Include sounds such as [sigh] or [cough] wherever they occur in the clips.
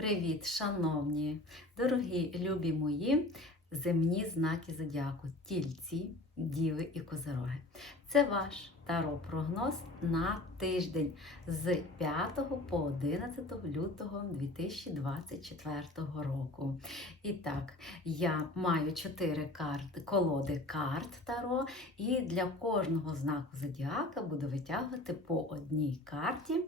Привіт, шановні, дорогі любі мої земні знаки зодіаку, тільці, діви і козероги. Це ваш таро-прогноз на тиждень з 5 по 11 лютого 2024 року. І так, я маю 4 карти, колоди карт таро, і для кожного знаку зодіака буду витягувати по одній карті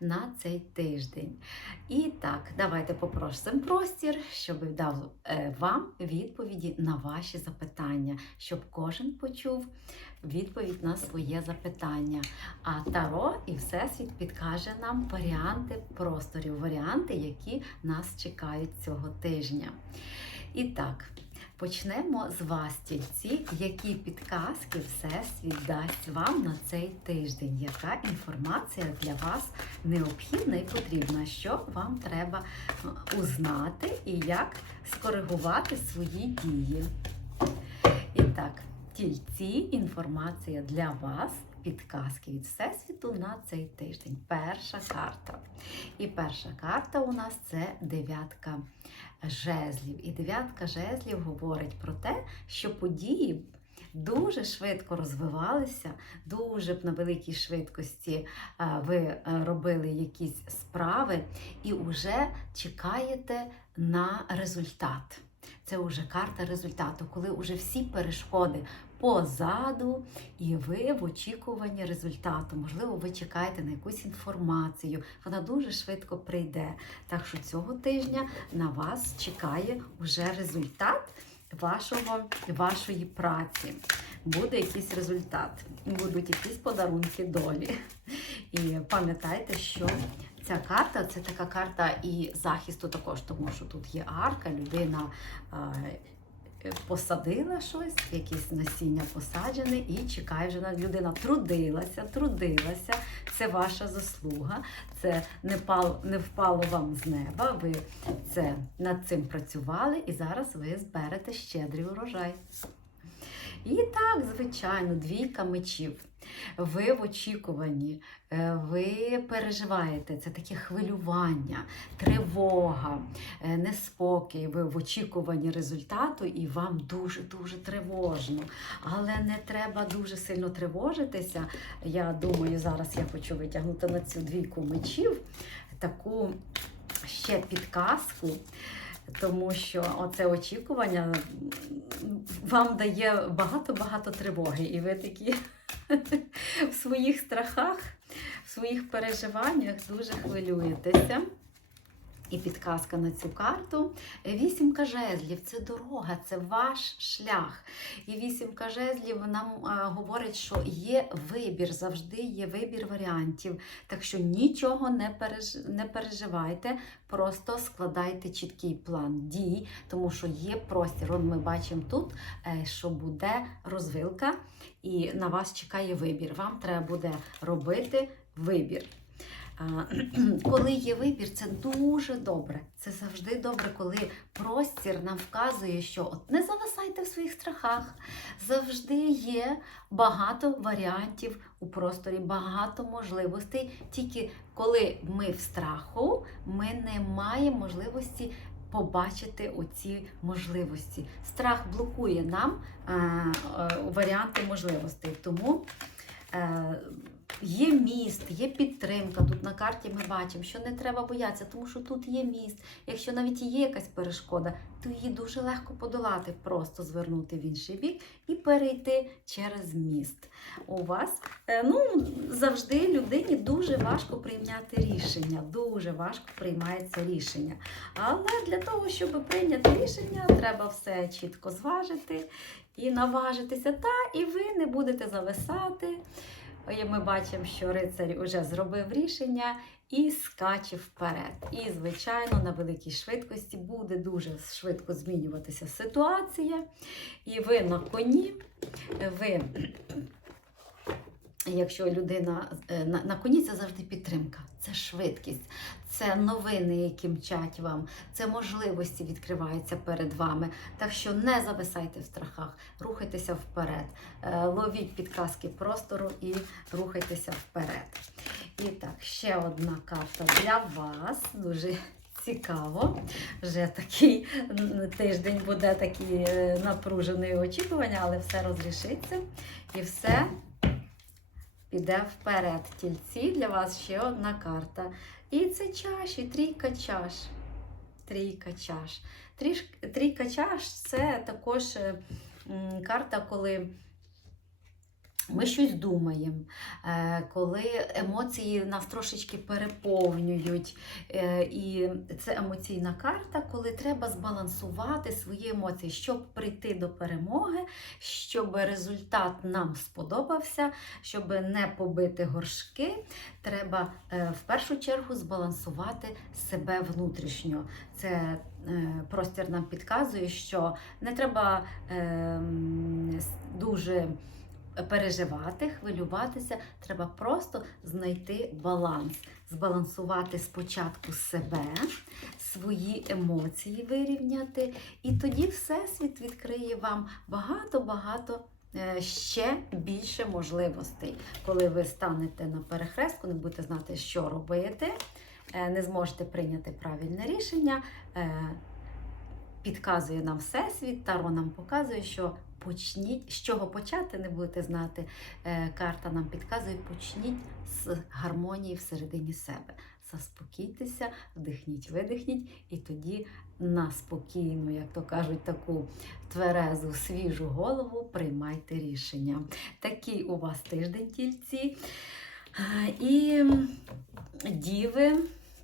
на цей тиждень. І так, давайте попросимо простір, щоб дав е, вам відповіді на ваші запитання, щоб кожен почув відповідь на своє запитання. А Таро і Всесвіт підкаже нам варіанти просторів, варіанти, які нас чекають цього тижня. І так. Почнемо з вас, тільці, які підказки Всесвіт дасть вам на цей тиждень, яка інформація для вас необхідна і потрібна, що вам треба е, узнати і як скоригувати свої дії. І так, тільці, інформація для вас, підказки від Всесвіту на цей тиждень. Перша карта. І перша карта у нас це дев'ятка жезлів. І дев'ятка жезлів говорить про те, що події. Дуже швидко розвивалися, дуже б на великій швидкості ви е, робили якісь справи і вже чекаєте на результат. Це вже карта результату, коли вже всі перешкоди позаду, і ви в очікуванні результату. Можливо, ви чекаєте на якусь інформацію. Вона дуже швидко прийде. Так що цього тижня на вас чекає вже результат вашого, вашої праці. Буде якийсь результат, будуть якісь подарунки долі. І пам'ятайте, що Ця карта це така карта і захисту також, тому що тут є арка, людина посадила щось, якесь насіння посаджене і чекає вже на людина. Трудилася, трудилася. Це ваша заслуга, це не пал, не впало вам з неба. Ви це над цим працювали, і зараз ви зберете щедрий урожай. І так, звичайно, двійка мечів. Ви в очікуванні, е, ви переживаєте, це таке хвилювання, тривога, е, неспокій, ви в очікуванні результату, і вам дуже-дуже тривожно. Але не треба дуже сильно тривожитися. Я думаю, зараз я хочу витягнути на цю двійку мечів таку ще підказку. Тому що оце очікування вам дає багато-багато тривоги, і ви такі [laughs] в своїх страхах, в своїх переживаннях дуже хвилюєтеся. І підказка на цю карту. Вісімка жезлів це дорога, це ваш шлях. І вісімка жезлів нам а, говорить, що є вибір, завжди є вибір варіантів. Так що нічого не, переж... не переживайте, просто складайте чіткий план дій, тому що є простір. Вон ми бачимо тут, е, що буде розвилка, і на вас чекає вибір. Вам треба буде робити вибір. [clears throat] Коли є вибір, це дуже добре. Це завжди добре, коли простір нам вказує, що от не зависайте в своїх страхах. Завжди є багато варіантів у просторі, багато можливостей. Тільки коли ми в страху, ми не маємо можливості. Побачити оці можливості. Страх блокує нам е, е, варіанти можливостей. Тому е, Є міст, є підтримка. Тут на карті ми бачимо, що не треба боятися, тому що тут є міст. Якщо навіть є якась перешкода, то її дуже легко подолати, просто звернути в інший бік і перейти через міст. У вас е, ну, завжди людині дуже важко прийняти рішення. Дуже важко приймається рішення. Але для того, щоб прийняти рішення, треба все чітко зважити і наважитися. Та і ви не будете зависати. І Ми бачимо, що рицарь вже зробив рішення і скаче вперед. І, звичайно, на великій швидкості буде дуже швидко змінюватися ситуація. І ви на коні, ви, якщо людина е, на, на коні, це завжди підтримка, це швидкість, це новини, які мчать вам, це можливості відкриваються перед вами. Так що не зависайте в страхах, рухайтеся вперед, е, ловіть підказки простору і рухайтеся вперед. І так, ще одна карта для вас, дуже цікаво. Вже такий тиждень буде такий е, напружений очікування, але все розрішиться і все піде вперед. Тільці для вас ще одна карта. І це чаші, трійка чаш. Трійка чаш. Трійка чаш це також е, карта, коли ми щось думаємо, е, коли емоції нас трошечки переповнюють. Е, І це емоційна карта, коли треба збалансувати свої емоції, щоб прийти до перемоги, щоб результат нам сподобався, щоб не побити горшки. Треба е, в першу чергу збалансувати себе внутрішньо. Це простір нам підказує, що не треба е, м, с- дуже переживати, хвилюватися. Треба просто знайти баланс, збалансувати спочатку себе, свої емоції вирівняти, і тоді Всесвіт відкриє вам багато-багато. е, Ще більше можливостей, коли ви станете на перехрестку, не будете знати, що робити, е, не зможете прийняти правильне рішення. е, Підказує нам Всесвіт, Таро нам показує, що почніть, з чого почати, не будете знати. Е, Карта нам підказує, почніть з гармонії всередині себе. Заспокійтеся, вдихніть, видихніть, і тоді на спокійну, як то кажуть, таку тверезу, свіжу голову приймайте рішення. Такий у вас тиждень тільці. І діви,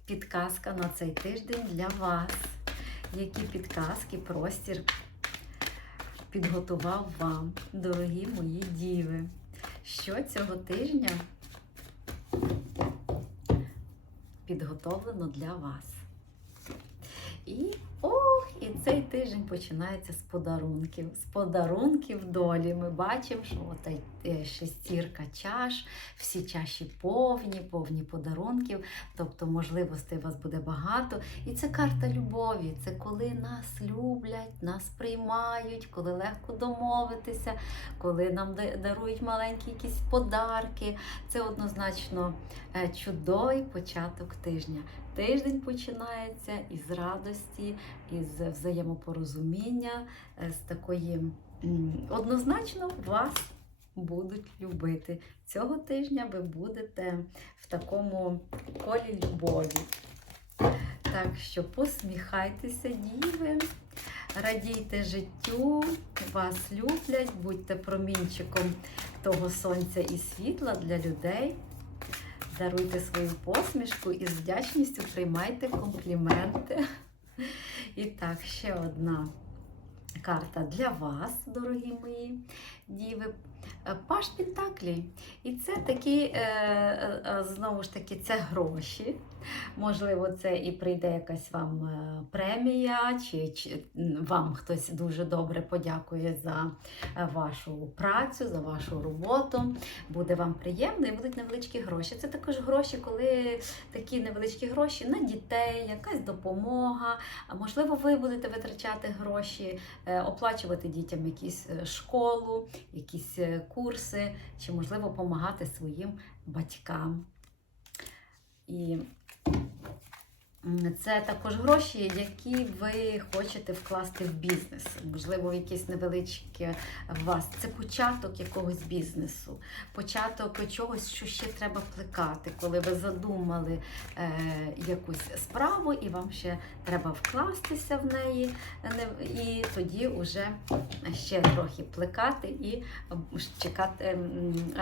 підказка на цей тиждень для вас. Які підказки, простір підготував вам, дорогі мої діви. Що цього тижня підготовлено для вас? І і цей тиждень починається з подарунків. З подарунків долі. Ми бачимо, що от е, шестірка чаш, всі чаші повні, повні подарунків, тобто можливостей у вас буде багато. І це карта любові. Це коли нас люблять, нас приймають, коли легко домовитися, коли нам дарують маленькі якісь подарки. Це однозначно е, чудовий початок тижня. Тиждень починається із радості, із взаємопорозуміння, е, з такої однозначно вас будуть любити. Цього тижня ви будете в такому колі любові. Так що посміхайтеся, діви, радійте життю, вас люблять, будьте промінчиком того сонця і світла для людей. Даруйте свою посмішку і з вдячністю приймайте компліменти. І так, ще одна карта для вас, дорогі мої діви. Е, Паш Пентаклі. І це такі, е, е, знову ж таки, це гроші. Можливо, це і прийде якась вам е, премія, чи, чи вам хтось дуже добре подякує за е, вашу працю, за вашу роботу. Буде вам приємно і будуть невеличкі гроші. Це також гроші, коли такі невеличкі гроші на дітей, якась допомога. Можливо, ви будете витрачати гроші, е, оплачувати дітям якісь школу, якісь курси, чи можливо допомагати своїм батькам. І це також гроші, які ви хочете вкласти в бізнес. Можливо, в якесь невеличке в вас. Це початок якогось бізнесу, початок чогось, що ще треба плекати, коли ви задумали е, якусь справу, і вам ще треба вкластися в неї, і тоді вже ще трохи плекати і чекати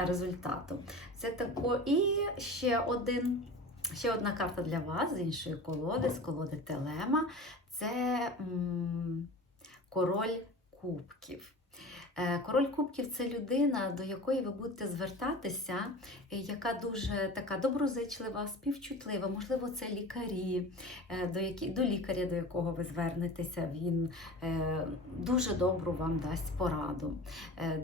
результату. Це тако. І ще один. Ще одна карта для вас з іншої колоди, з колоди Телема. Це м, король кубків. Е, Король кубків це людина, до якої ви будете звертатися, е, яка дуже така доброзичлива, співчутлива. Можливо, це лікарі, е, до, які, до лікаря, до якого ви звернетеся. Він дуже добру вам дасть пораду,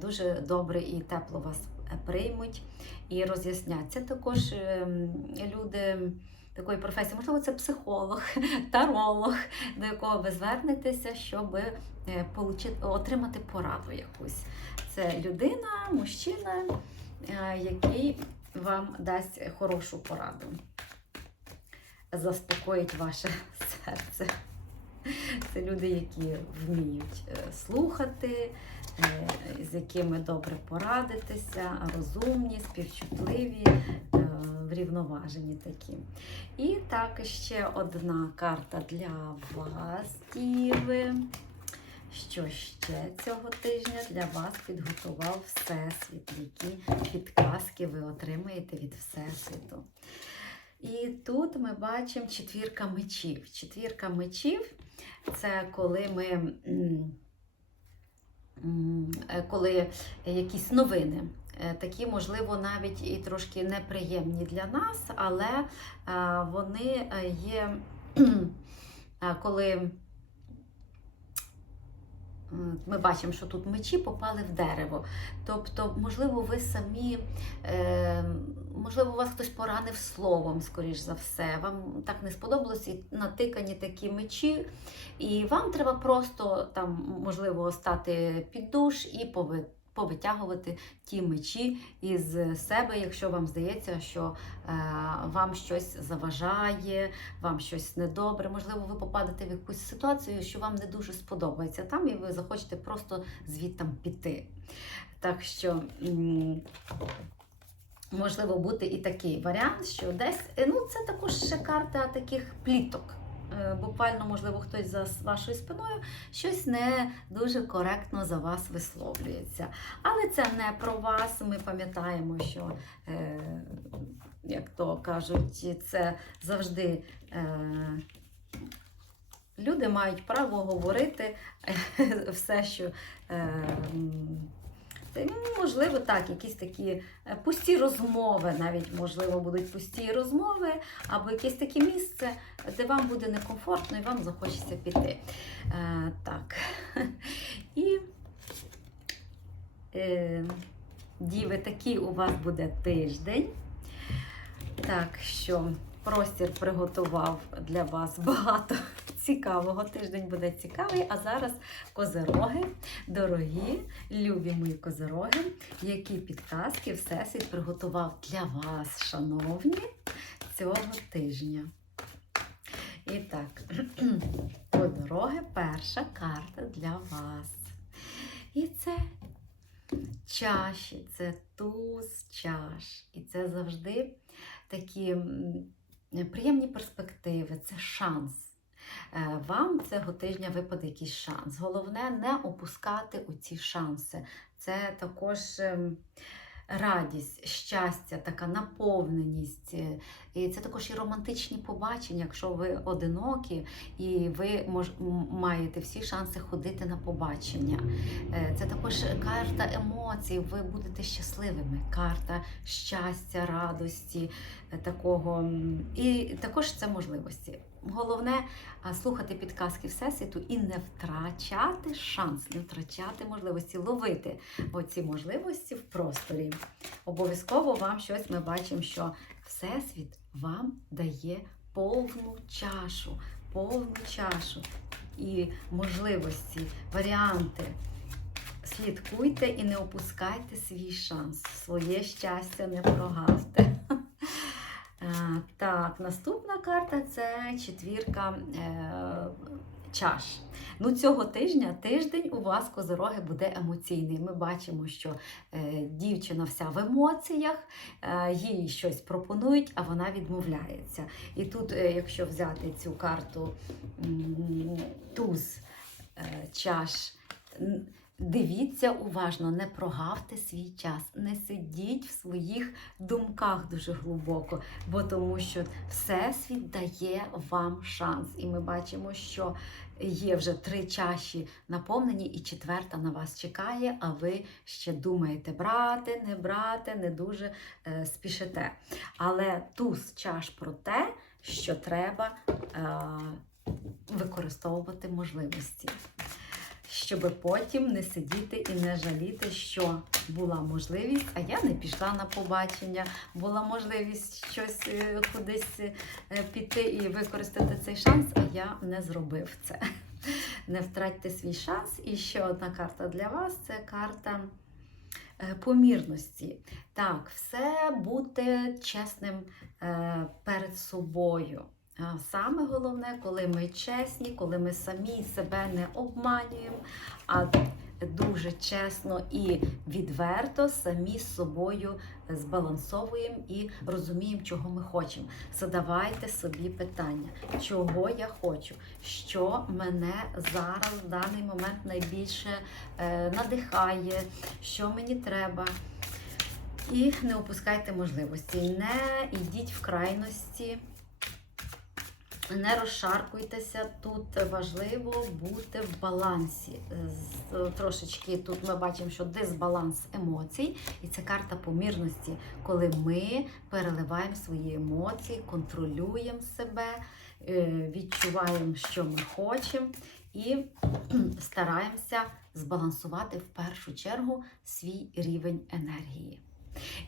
дуже добре і тепло вас приймуть і роз'яснять. Це також ем, люди такої професії, можливо, це психолог, [laughs] таролог, до якого ви звернетеся, щоб е, отримати пораду якусь. Це людина, мужчина, е, який вам дасть хорошу пораду. заспокоїть ваше [laughs] серце. Це люди, які вміють е, слухати, з якими добре порадитися, розумні, співчутливі, е, врівноважені такі. І так, ще одна карта для вас, Діви. Що ще цього тижня для вас підготував Всесвіт, які підказки ви отримаєте від Всесвіту. І тут ми бачимо четвірка мечів. Четвірка мечів це коли ми. Е, Коли якісь новини, е, такі, можливо, навіть і трошки неприємні для нас, але е, вони є, [clears throat] коли ми бачимо, що тут мечі попали в дерево. Тобто, можливо, ви самі, е, можливо, вас хтось поранив словом, скоріш за все. Вам так не сподобалось і натикані такі мечі, і вам треба просто там, можливо, стати під душ і пови- повитягувати ті мечі із себе, якщо вам здається, що е, вам щось заважає, вам щось недобре. Можливо, ви попадете в якусь ситуацію, що вам не дуже сподобається там, і ви захочете просто звідтам піти. Так що. Можливо бути і такий варіант, що десь е, ну це також ще карта таких пліток. Е, Буквально, можливо, хтось за вашою спиною щось не дуже коректно за вас висловлюється. Але це не про вас. Ми пам'ятаємо, що, е, як то кажуть, це завжди е, люди мають право говорити [laughs] все, що. Ну, можливо, так, якісь такі е, пусті розмови, навіть можливо, будуть пусті розмови, або якесь таке місце, де вам буде некомфортно і вам захочеться піти. Е, так. [laughs] І е, діви, такий у вас буде тиждень. Так що простір приготував для вас багато цікавого. Тиждень буде цікавий. А зараз козероги, дорогі, любі мої козероги, які підказки Всесвіт приготував для вас, шановні, цього тижня. І так, [clears throat] козероги, перша карта для вас. І це чаші, це туз чаш. І це завжди такі приємні перспективи, це шанс. Е, Вам цього тижня випаде якийсь шанс. Головне не опускати оці шанси. Це також ем, радість, щастя, така наповненість. Е, І це також і романтичні побачення, якщо ви одинокі і ви мож, маєте всі шанси ходити на побачення. Е, Це також карта емоцій, ви будете щасливими. Карта щастя, радості, такого. І також це можливості. Головне слухати підказки Всесвіту і не втрачати шанс, не втрачати можливості, ловити оці можливості в просторі. Обов'язково вам щось ми бачимо, що Всесвіт вам дає повну чашу, повну чашу і можливості, варіанти. Слідкуйте і не опускайте свій шанс, своє щастя не прогавте. Е, Так, наступна карта це четвірка е, чаш. Ну, цього тижня тиждень у вас козороги буде емоційний. Ми бачимо, що е, дівчина вся в емоціях, їй щось пропонують, а вона відмовляється. І тут, якщо взяти цю карту туз чаш. Дивіться уважно, не прогавте свій час, не сидіть в своїх думках дуже глибоко, бо тому що Всесвіт дає вам шанс. І ми бачимо, що є вже три чаші наповнені, і четверта на вас чекає, а ви ще думаєте, брати, не брати, не дуже е, спішите. Але туз чаш про те, що треба е, використовувати можливості щоб потім не сидіти і не жаліти, що була можливість, а я не пішла на побачення, була можливість щось е, кудись е, піти і використати цей шанс, а я не зробив це. [laughs] Не втратьте свій шанс. І ще одна карта для вас це карта е, помірності. Так, все бути чесним перед собою. Саме головне, коли ми чесні, коли ми самі себе не обманюємо, а дуже чесно і відверто самі з собою збалансовуємо і розуміємо, чого ми хочемо. Задавайте собі питання, чого я хочу, що мене зараз в даний момент найбільше е, надихає, що мені треба. І не опускайте можливості, не йдіть в крайності. Не розшаркуйтеся, тут важливо бути в балансі. Трошечки тут ми бачимо, що дисбаланс емоцій, і це карта помірності, коли ми переливаємо свої емоції, контролюємо себе, е, відчуваємо, що ми хочемо, і стараємося збалансувати в першу чергу свій рівень енергії.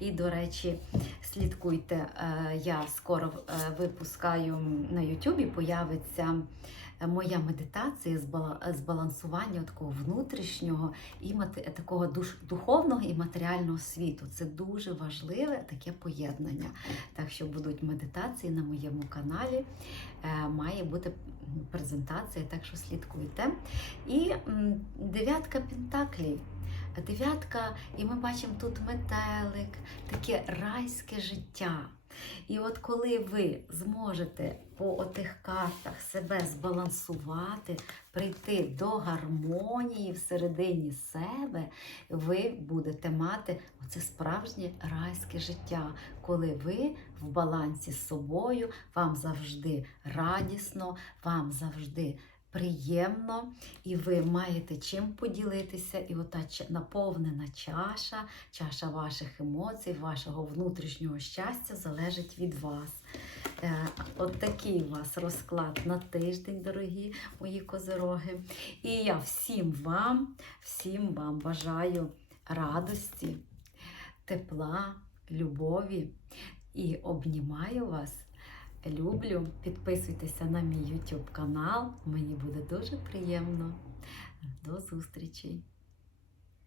І, до речі, слідкуйте, е, я скоро е, випускаю на Ютубі, появиться е, моя медитація збала- збалансування такого внутрішнього і такого духовного і матеріального світу. Це дуже важливе таке поєднання. Так що будуть медитації на моєму каналі. Має бути презентація, так що слідкуйте. І дев'ятка пентаклів. Дев'ятка, і ми бачимо тут метелик, таке райське життя. І от коли ви зможете по отих картах себе збалансувати, прийти до гармонії всередині себе, ви будете мати оце справжнє райське життя, коли ви в балансі з собою, вам завжди радісно, вам завжди приємно, і ви маєте чим поділитися, і ота наповнена чаша, чаша ваших емоцій, вашого внутрішнього щастя залежить від вас. Е, От такий у вас розклад на тиждень, дорогі мої козироги. І я всім вам, всім вам бажаю радості, тепла, любові і обнімаю вас. Люблю, підписуйтеся на мій YouTube канал. Мені буде дуже приємно. До зустрічі!